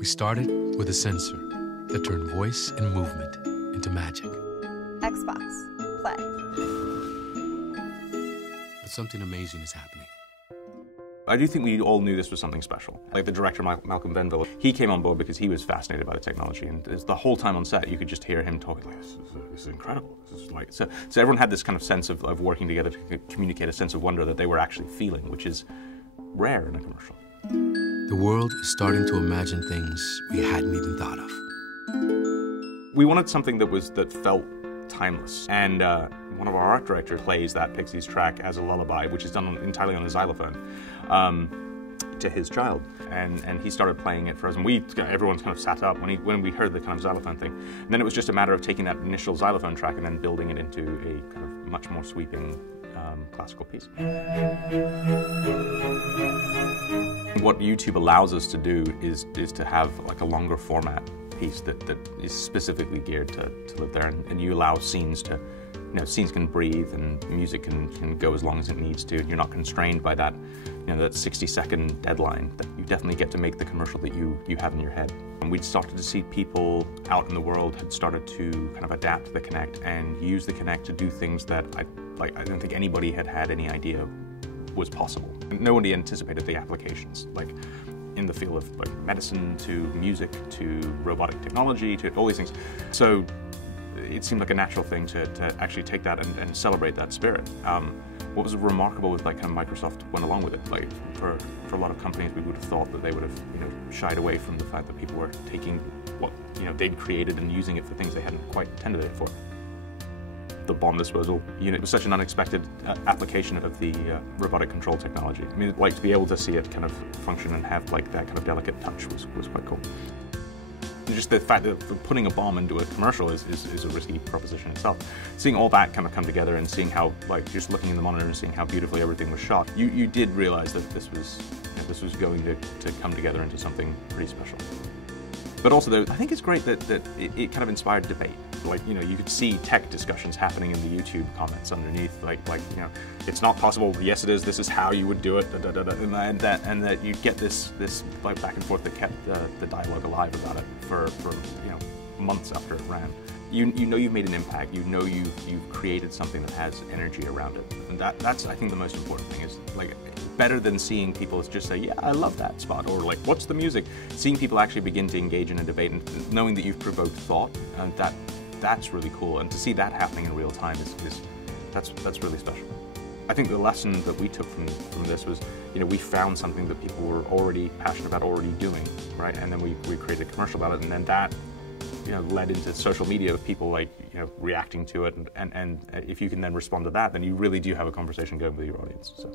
We started with a sensor that turned voice and movement into magic. Xbox, play. But something amazing is happening. I do think we all knew this was something special. Like the director, Malcolm Benville, he came on board because he was fascinated by the technology, and the whole time on set, you could just hear him talking like, this is incredible. This is like, so everyone had this kind of sense of working together to communicate a sense of wonder that they were actually feeling, which is rare in a commercial. The world is starting to imagine things we hadn't even thought of. We wanted something that felt timeless, and one of our art directors plays that Pixies track as a lullaby, which is done entirely on a xylophone, to his child, and he started playing it for us, and everyone kind of sat up when we heard the kind of xylophone thing. And then it was just a matter of taking that initial xylophone track and then building it into a kind of much more sweeping classical piece. What YouTube allows us to do is to have like a longer format piece that is specifically geared to live there, and you allow scenes to, scenes can breathe and music can go as long as it needs to. You're not constrained by that, that 60-second deadline. That you definitely get to make the commercial that you have in your head. And we'd started to see people out in the world had started to kind of adapt the Kinect and use the Kinect to do things that I don't think anybody had any idea was possible. Nobody anticipated the applications, like in the field of like medicine to music to robotic technology to all these things. So it seemed like a natural thing to actually take that and celebrate that spirit. What was remarkable with like kind of Microsoft went along with it. Like for a lot of companies, we would have thought that they would have shied away from the fact that people were taking what they'd created and using it for things they hadn't quite intended it for. The bomb disposal unit was such an unexpected application of the robotic control technology. I mean, like to be able to see it kind of function and have like that kind of delicate touch was quite cool. Just the fact that putting a bomb into a commercial is a risky proposition itself. Seeing all that kind of come together and seeing how, like, just looking in the monitor and seeing how beautifully everything was shot, you did realize that this was going to come together into something pretty special. But also, I think it's great that it kind of inspired debate. Like, you could see tech discussions happening in the YouTube comments underneath, like it's not possible. Yes, it is. This is how you would do it. And that you get this like back and forth that kept the dialogue alive about it for months after it ran. You know you've made an impact. You know you've created something that has energy around it, and that's I think the most important thing is like. Better than seeing people just say, yeah, I love that spot, or like, what's the music? Seeing people actually begin to engage in a debate and knowing that you've provoked thought, and that's really cool. And to see that happening in real time that's really special. I think the lesson that we took from this was, we found something that people were already passionate about, already doing, right? And then we created a commercial about it, and then that led into social media of people like reacting to it, and if you can then respond to that, then you really do have a conversation going with your audience. So.